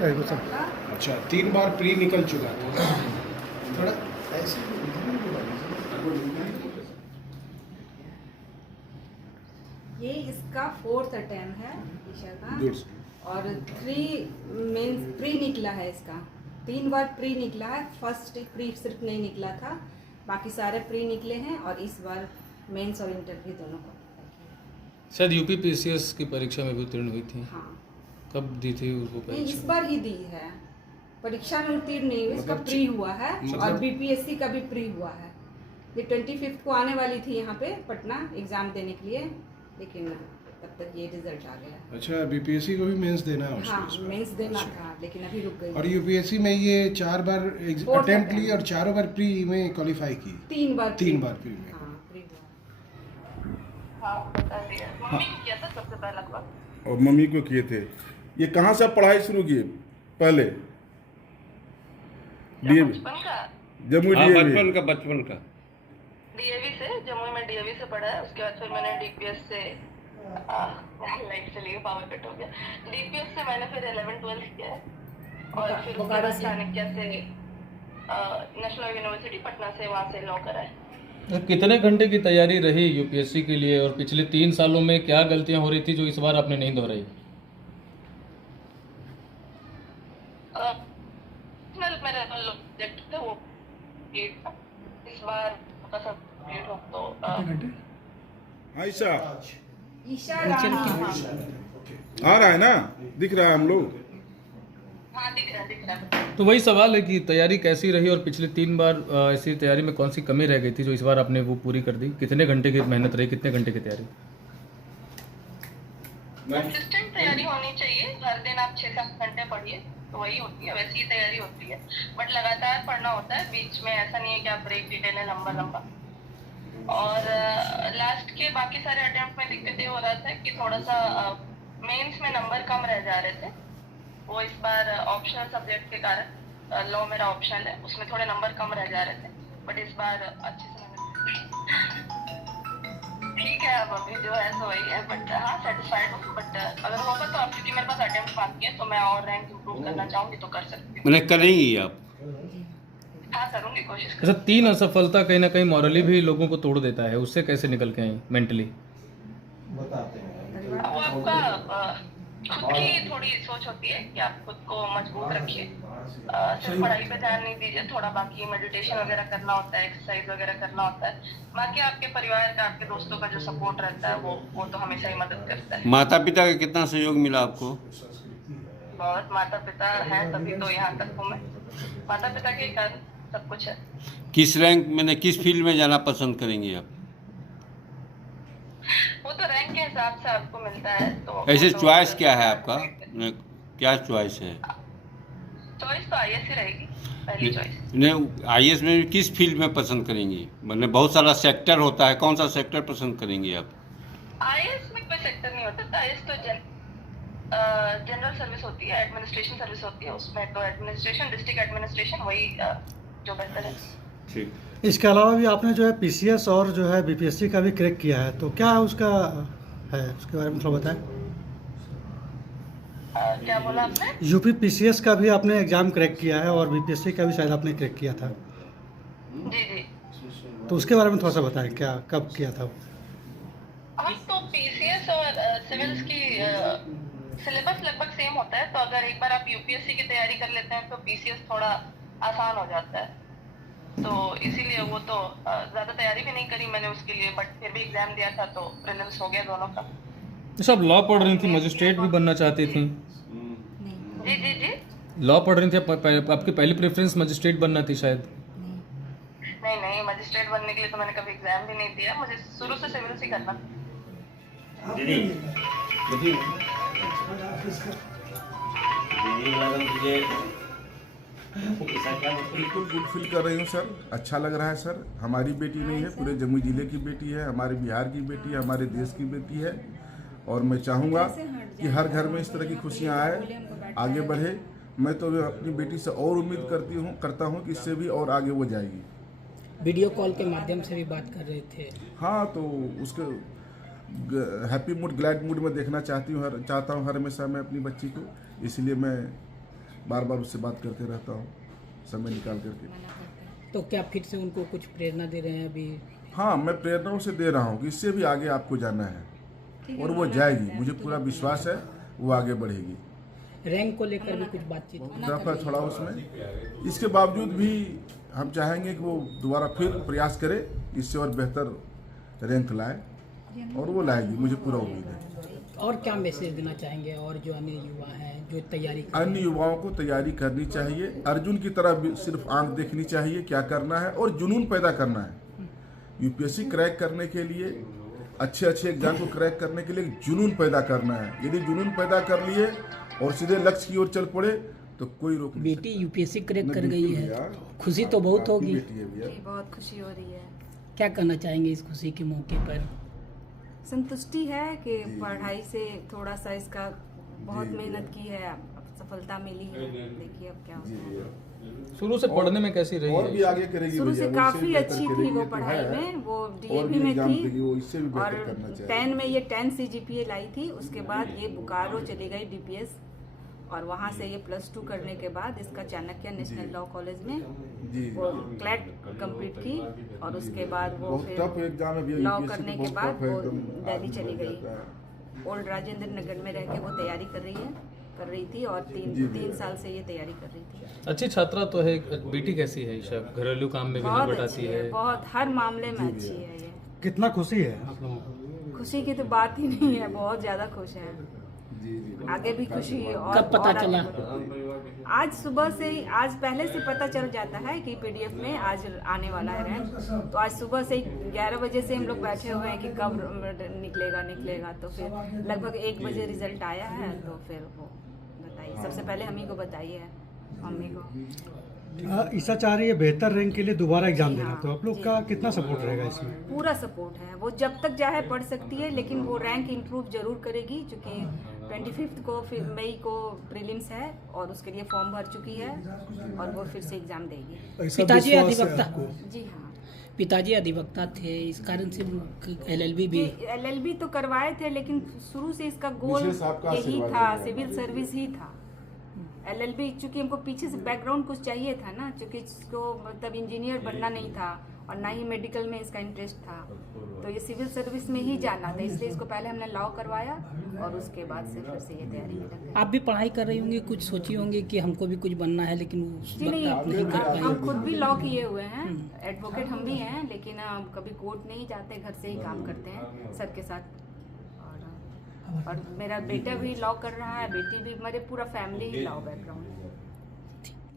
अच्छा 3 बार प्री निकल चुका था। थोड़ा ऐसे ये इसका 4th अटेम्प्ट है ईशा का और 3 मेंस प्री निकला है इसका। 3 बार प्री निकला है। फर्स्ट प्री सिर्फ नहीं निकला था, बाकी सारे प्री निकले हैं और इस बार मेंस और इंटरव्यू दोनों को शायद यूपी पीसीएस की परीक्षा में भी उत्तीर्ण हुई थी। हाँ कब दी थी उसको नहीं, परीक्षा? इस बार ही दी है। परीक्षा में उत्तीर्ण नहीं हुई, इसका प्री हुआ है और बीपीएससी का भी प्री हुआ है। ये 25 को आने वाली थी यहाँ पे पटना एग्जाम देने के लिए, लेकिन तब तक ये रिजल्ट आ गया। अच्छा बीपीएससी को भी मेंस देना है उसको? हाँ मेंस देना था लेकिन अभी रुक गई। और यूपीएससी में ये 4 बार अटेम्प्ट ली और चारों बार प्री में क्वालिफाई की? 3 बार प्री में। हाँ प्री हुआ। हाँ बता दिया। मम्मी को किया था सबसे पहला बार। और मम्मी को किए थे। ये कहाँ से आप पढ़ाई शुरू किए पहले? डीएवी बचपन का जम्मू हाँ, डीएवी बचपन का डीएवी से जम्मू में डीएवी से पढ़ा है। उसके बाद फिर मैंने डीपीएस से लाइट चली गई, पावर कट हो गया। डीपीएस से मैंने फिर 11-12 किया है और फिर उसके बाद चाणक्य से नेशनल यूनिवर्सिटी पटना से वहाँ से लॉ करा है। कितने घंटे की तैयारी रही यूपीएससी के लिए और पिछले 3 सालों में क्या गलतियां हो रही थी जो इस बार आपने नहीं दोहराई? मेरा प्रोजेक्ट था वो इस बार का सब कंप्लीट हो तो आयशा ईशा राणा आ रहा है ना, दिख रहा है हम लोग। हाँ दिख रहा है। तो वही सवाल है कि तैयारी कैसी रही और पिछले 3 बार ऐसी तैयारी में कौन सी कमी रह गई थी जो इस बार आपने वो पूरी कर दी? कितने घंटे की मेहनत रही, कितने घंटे की तैयारी? कंसिस्टेंट तैयारी होनी चाहिए। हर दिन आप 6-7 घंटे पढ़िए तो वही होती है, वैसी ही तैयारी होती है। बट लगातार पढ़ना होता है, बीच में ऐसा नहीं है कि आप ब्रेक भी ले लें लंबा। और लास्ट के बाकी सारे अटेम्प्ट में दिक्कत ये हो रहा था कि थोड़ा सा मेंस में नंबर कम रह जा रहे थे। वो इस बार ऑप्शनल सब्जेक्ट के कारण, लॉ मेरा ऑप्शनल है, उसमें थोड़े नंबर कम रह जा रहे थे। बट इस बार अच्छे से ठीक है, अब अभी जो है सो वही है। बट हाँ सेटिस्फाइड हूँ। बट अगर होगा तो आप, क्योंकि मेरे पास अटेम्प्ट बाकी है तो मैं और रैंक इम्प्रूव करना चाहूँगी तो कर सकती हूँ। मैंने करेंगी आप? हाँ करूँगी, कोशिश अच्छा 3 असफलता कहीं ना कहीं मॉरली भी लोगों को तोड़ देता है, उससे कैसे निकल के आई मेंटली? वो आपका खुद की थोड़ी सोच होती है कि आप खुद को मजबूत रखिए। सिर्फ पढ़ाई पे ध्यान नहीं दीजिए, थोड़ा बाकी मेडिटेशन वगैरह करना होता है, एक्सरसाइज वगैरह करना होता है। बाकी आपके परिवार का, आपके दोस्तों का जो सपोर्ट रहता है वो तो हमेशा ही मदद करता है। माता पिता का कितना सहयोग मिला आपको? बहुत, माता पिता है तभी तो यहाँ तक हूँ मैं। माता पिता के कारण सब कुछ है। किस रैंक मैंने किस फील्ड में जाना पसंद करेंगे आप? वो तो रैंक के हिसाब से आपको मिलता है। तो ऐसे चॉइस क्या है आपका? क्या चॉइस है? चॉइस तो आईएएस ही रहेगी, पहली चॉइस। नहीं, आईएएस में किस फील्ड में पसंद करेंगी? मतलब बहुत सारा सेक्टर होता है, कौन सा सेक्टर पसंद करेंगी आप? आईएएस में कोई सेक्टर नहीं होता। आईएएस तो जनरल सर्विस होती है, एडमिनिस्ट्रेशन सर्विस होती है। उसमें तो एडमिनिस्ट्रेशन, डिस्ट्रिक्ट एडमिनिस्ट्रेशन, वही जो बेहतर है। ठीक। इसके अलावा भी आपने जो है पीसीएस और जो है बीपीएससी का भी क्रैक किया है, तो क्या उसका है, उसके बारे में थोड़ा बताएं। क्या बोला आपने? यूपी पीसीएस का भी आपने एग्जाम क्रैक किया है और बीपीएससी का भी शायद आपने क्रैक किया था, जी। तो उसके बारे में थोड़ा सा बताएं, क्या कब किया था? हम तो पीसीएस और सिविल्स की सिलेबस लगभग सेम होता है। तो अगर एक बार आप यूपीएससी की तैयारी कर लेते हैं तो पीसीएस थोड़ा आसान हो जाता है। तो इसीलिए वो तो ज़्यादा तैयारी भी नहीं करी मैंने उसके लिए, बट फिर भी एग्जाम दिया था तो प्रीलिम्स हो गया दोनों का। सब लॉ पढ़ रही थी, मजिस्ट्रेट भी बनना चाहती थी। जी। लॉ पढ़ रही थी, आपकी पहली प्रेफरेंस मजिस्ट्रेट बनना थी शायद? नहीं, मजिस्ट्रेट बनने के लिए तो मैंने कभी एग्जाम भी नहीं दिया। मुझे शुरू से सिविल्स ही करना। बिल्कुल गुड फील कर रही हूँ सर, अच्छा लग रहा है सर। हमारी बेटी नहीं है, पूरे जम्मू जिले की बेटी है, हमारे बिहार की बेटी है, हमारे देश की बेटी है। और मैं चाहूँगा कि हर घर में इस तरह की खुशियाँ आए, आगे बढ़े। मैं तो अपनी बेटी से और उम्मीद करता हूँ कि इससे भी और आगे वो जाएगी। वीडियो कॉल के माध्यम से भी बात कर रहे थे। हाँ, तो उसके हैप्पी मूड, ग्लैड मूड में देखना चाहता हूँ हर हमेशा मैं अपनी बच्ची को। इसलिए मैं बार बार उससे बात करते रहता हूँ समय निकाल करके। मना करते हैं। तो क्या फिर से उनको कुछ प्रेरणा दे रहे हैं अभी? हाँ, मैं प्रेरणा उसे दे रहा हूँ कि इससे भी आगे आपको जाना है और वो जाएगी, मुझे पूरा विश्वास है वो आगे बढ़ेगी। रैंक को लेकर भी कुछ बातचीत? टफ है थोड़ा उसमें, इसके बावजूद भी हम चाहेंगे कि वो दोबारा फिर प्रयास करे, इससे और बेहतर रैंक लाए और वो लाएगी, मुझे पूरा उम्मीद है। और क्या मैसेज देना चाहेंगे और जो अन्य युवा हैं जो तैयारी कर रहे अन्य युवाओं को तैयारी करनी चाहिए, अर्जुन की तरह भी सिर्फ आंख देखनी चाहिए क्या करना है और जुनून पैदा करना है। यूपीएससी क्रैक करने के लिए, अच्छे एग्जाम को क्रैक करने के लिए जुनून पैदा करना है। यदि जुनून पैदा कर लिए और सीधे लक्ष्य की ओर चल पड़े तो कोई रोक नहीं बेटी यूपीएससी क्रैक सकता। कर गई है, खुशी तो बहुत होगी। बेटी है भैया। जी, बहुत खुशी हो रही है। क्या कहना चाहेंगे इस खुशी के मौके पर? संतुष्टि है कि पढ़ाई से थोड़ा सा इसका बहुत मेहनत की है, अब सफलता मिली है। देखिए अब क्या होता है। शुरू से पढ़ने में कैसी रही और है? भी आगे करेगी शुरू भैया, से वो काफी इससे भी बेहतर अच्छी थी करेगी, वो ये तो पढ़ाई है। में, वो और डीएवी भी में एग्जाम थी देगी, वो इससे भी और बेहतर करना चाहिए। 10 में ये 10 CGPA लाई थी। उसके बाद ये बोकारो चली गई DPS और वहाँ से ये +2 करने के बाद इसका चाणक्य नेशनल लॉ कॉलेज में जी वो क्लैट कंप्लीट की और उसके बाद वो बहुत टफ फिर एग्जाम है भैया, लॉ यूपीएससी करने तो के बहुत बाद टफ है, वो एकदम दिल्ली आदमी चली समझ गई। जाता है। ओल्ड राजेंद्र नगर में रह के वो तैयारी कर रही थी और जी, 3 साल से ये तैयारी कर रही थी। अच्छी छात्रा तो है। बेटी कैसी है ईशा? घरेलू काम में भी हाथ बहुत बटाती अच्छी है। है, बहुत हर मामले में अच्छी है ये। कितना खुशी है आप लोगों को? खुशी की तो बात ही नहीं है, बहुत ज्यादा खुश है। जी जी। आगे भी खुशी और कब पता और आगे चला? बढ़ेगी। आज सुबह से ही, आज पहले से पता चल जाता है कि PDF में आज आने वाला है रैंक। तो आज सुबह से ही 11 बजे से हम लोग बैठे हुए हैं कि कब निकलेगा। तो फिर लगभग 1 बजे रिजल्ट आया है। तो फिर वो बताइए, सबसे पहले हम ही को बताइए है, मम्मी को। ईशा चाह रही है बेहतर रैंक के लिए दोबारा एग्जाम जी देना, हाँ, तो आप लोग जी। का कितना सपोर्ट रहेगा इसमें? पूरा सपोर्ट है। वो जब तक चाहे पढ़ सकती है, लेकिन वो रैंक इम्प्रूव जरूर करेगी, क्योंकि 25 को फिर मई को प्रीलिम्स है और उसके लिए फॉर्म भर चुकी है और वो फिर से एग्जाम देगी। पिताजी अधिवक्ता? जी हाँ, पिताजी अधिवक्ता थे, इस कारण से LLB भी। LLB तो करवाए थे, लेकिन शुरू से इसका गोल विशेष आपका यही आशीर्वाद था, है। सिविल सर्विस ही था। LLB चूंकि हमको पीछे से बैकग्राउंड कुछ चाहिए था ना, क्योंकि इसको मतलब इंजीनियर बनना नहीं था और ना ही मेडिकल में इसका इंटरेस्ट था, तो ये सिविल सर्विस में ही जाना था। इसलिए इसको पहले हमने लॉ करवाया और उसके बाद से फिर से ये तैयारी में लग गए। आप भी पढ़ाई कर रही होंगी, कुछ सोची होंगी कि हमको भी कुछ बनना है, लेकिन उस जी वक्त नहीं, आप नहीं कर हम पाए। खुद भी लॉ किए हुए हैं, एडवोकेट हम भी हैं, लेकिन कभी कोर्ट नहीं जाते, घर से ही काम करते हैं सर के साथ। और मेरा बेटा भी लॉ कर रहा है, बेटी भी, मेरे पूरा फैमिली ही लॉ बैकग्राउंड है।